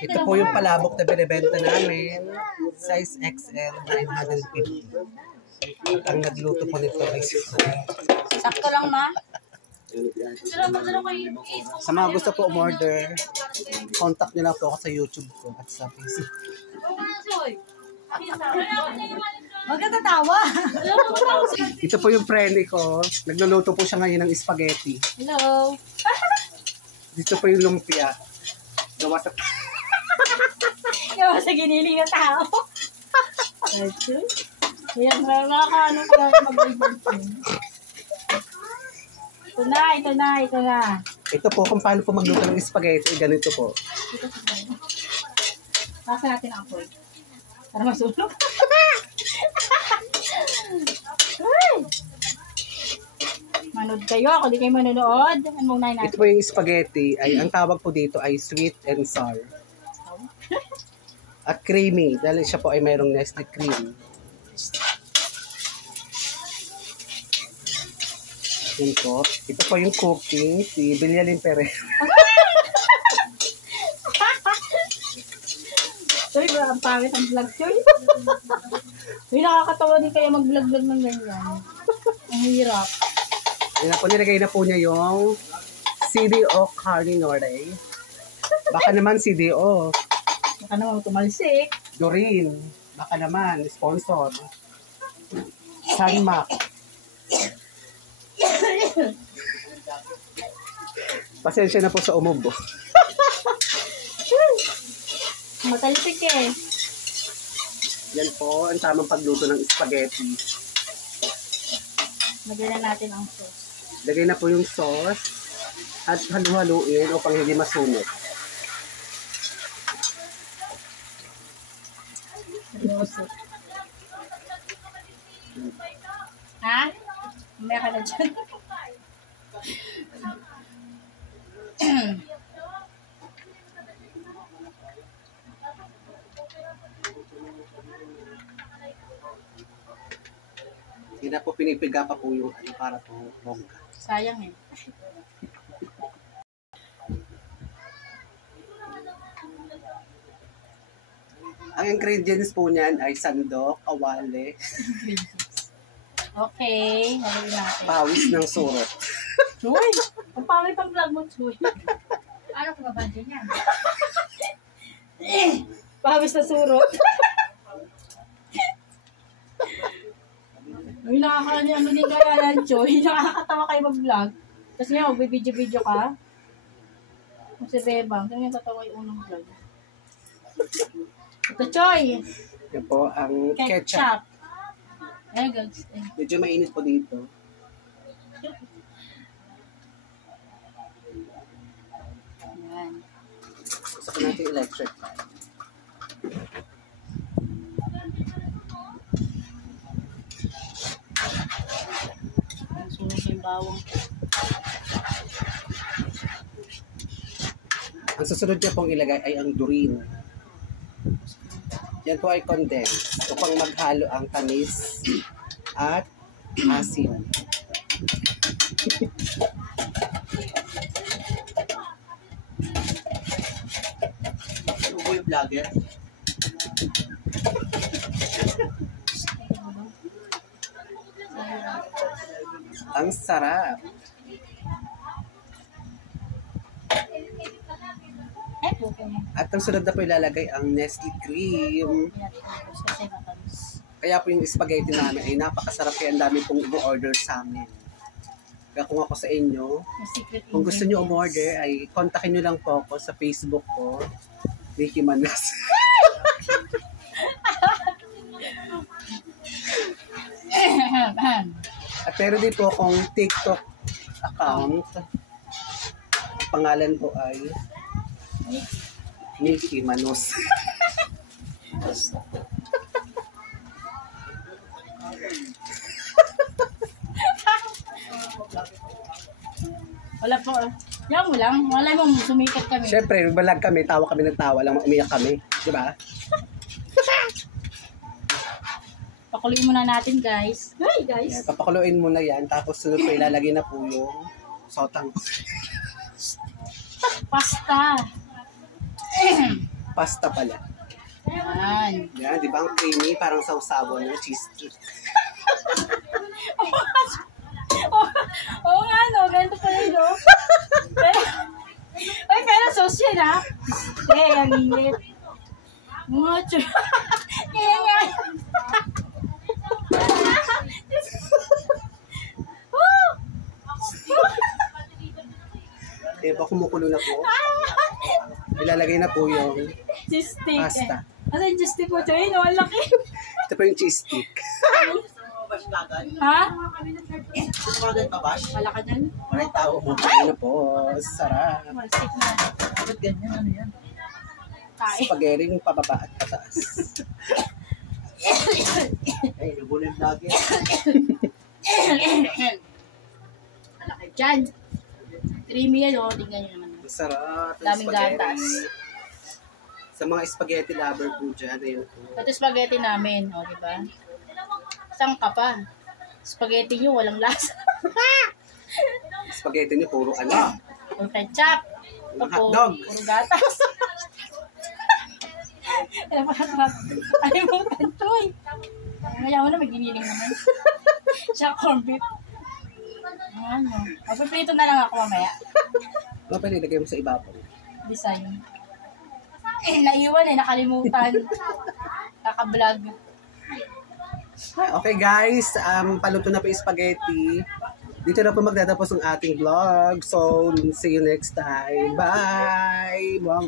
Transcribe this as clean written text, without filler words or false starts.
Ito po yung palabok na binibenta namin. Size XL, 950. At ang nagluto po nito ay sakto lang, ma. sa mga gusto po umorder, contact nyo lang po ako sa YouTube ko at sa Facebook. Magkatatawa. Ito po yung friendly ko. Nagluluto po siya ngayon ng spaghetti. Hello. Dito po yung lumpia. Gawa sa... Gawa sa giniling na tao. Yan, nakakaano ko lang mag-ibig. Ito na. Ito po kung paano po magluto ng spaghetti. Ganito po. Pasa natin ang apoy. Para masunog. Manood kayo. Kung di kayo manonood, anong natin? Ito po yung spaghetti. Ang tawag po dito ay sweet and sour. At creamy. Dahil siya po ay mayroong nested cream. Yun po. Ito po yung cooking. Si Bilyalin Perez. Uy, ang pangit ang vlog ko. Uy, nakakatawa din kayo mag-vlog-vlog ng ganyan. Ang hirap. Yan po, nilagay na po niya yung CDO Carinore. Baka naman CDO. Baka naman tumalsik. Doreen. Baka naman, sponsor. Sanmak. Pasensya na po sa umubo. Matalsik eh. Yan po, ang tamang pagluto ng spaghetti. Lagyan na natin ang sauce. Lagay na po yung sauce at halu-haluin upang hindi masunog. Ha? Mamaya ka na dyan. Hindi na po pinipiga pa po yung para po bongga. Sayang eh. Ang ingredients po niyan ay sandok, kawali, Okay, haluin natin. pawis ng surot. Uy, ang pangit ang vlog mo, Chuy. Ano kung mabandyan yan? Pawis na surot. Uy, nakakanya din kaya yan, Chuy. Nakakatawa kayo mag-vlog. Kasi nga, magbibidyo-video ka. Kung si Bebang, kaya nga tatawa yung unang vlog. Ito, Choy. Yan po ang ketchup. Eh, guys. Medyo mainit po dito. Yan. Gusto ko natin electric. Sunog yung bawang. Ang susunod niya pong ilagay ay ang durin. Yan po ay condensed upang maghalo ang tamis at asin. Ano po yung vlogger? Ang sarap. Eh, okay na. At ang sunod na po ilalagay ang Nestle cream. Kasi matamis. Kaya po yung spaghetti namin ay napakasarap kaya ang dami pong i-order sa amin. Kaya kung ako sa inyo, May secret kung gusto nyo ingredients. umorder ay kontakin nyo lang po ako sa Facebook ko, Ricky Manas. At meron din po akong TikTok account. Pangalan ko ay Ricky Manos. Wala po. Yan mo lang. Wala mo, sumikat kami. Siyempre, nagbalag kami, tawa kami ng tawa lang, umiyak kami. Di ba? Pakuloyin muna natin, guys. Hi, Yan, guys. papakuluin mo na yan, tapos sunod po ilalagay na po yung sotang. Pasta. Pasta pala. Yan. Yan, di ba ang creamy? Parang sausawan ng cheese cake. Oo nga, no. Ganito pala yun, no? Pero sauce yan, ha? Ang init. Mga chur. Kaya nga. Eh, ba kumukulo na po? Ilalagay na po yung Cheese stick. pasta. Asa yung cheese stick mo, Choy? No, ang laki. Ito po yung cheese stick. Ha? Babash? Wala ka dyan? Maray tao mo. Ayun na po. Sarap. Malsik na. Ba't ganyan? Ano yan? Kain. Spaghetti yung pababa at pataas. Ay, nagulim lagi. Wala ka dyan. Creamy yan, oh. Tingnan nyo naman. Sarap. yung Daming spaghetti. gatas. Sa mga spaghetti lover po dyan, ayun po. Ito spaghetti namin, o, diba? Isang ka pa. Spaghetti nyo, walang lasa. Spaghetti niyo, puro ano. Puro ketchup. Yung hotdog. Puro gatas. Alimutan to eh. Ngayon mo na, may giniling naman. Siya corn beef. Ano? Magpiprito na lang ako mamaya. Ano pa nilagay mo sa ibabaw? Design. Naiwan nakalimutan. Kaka-vlog. Okay guys, paluto na po yung spaghetti. Dito na po magtatapos ang ating vlog. So, see you next time. Bye! Mga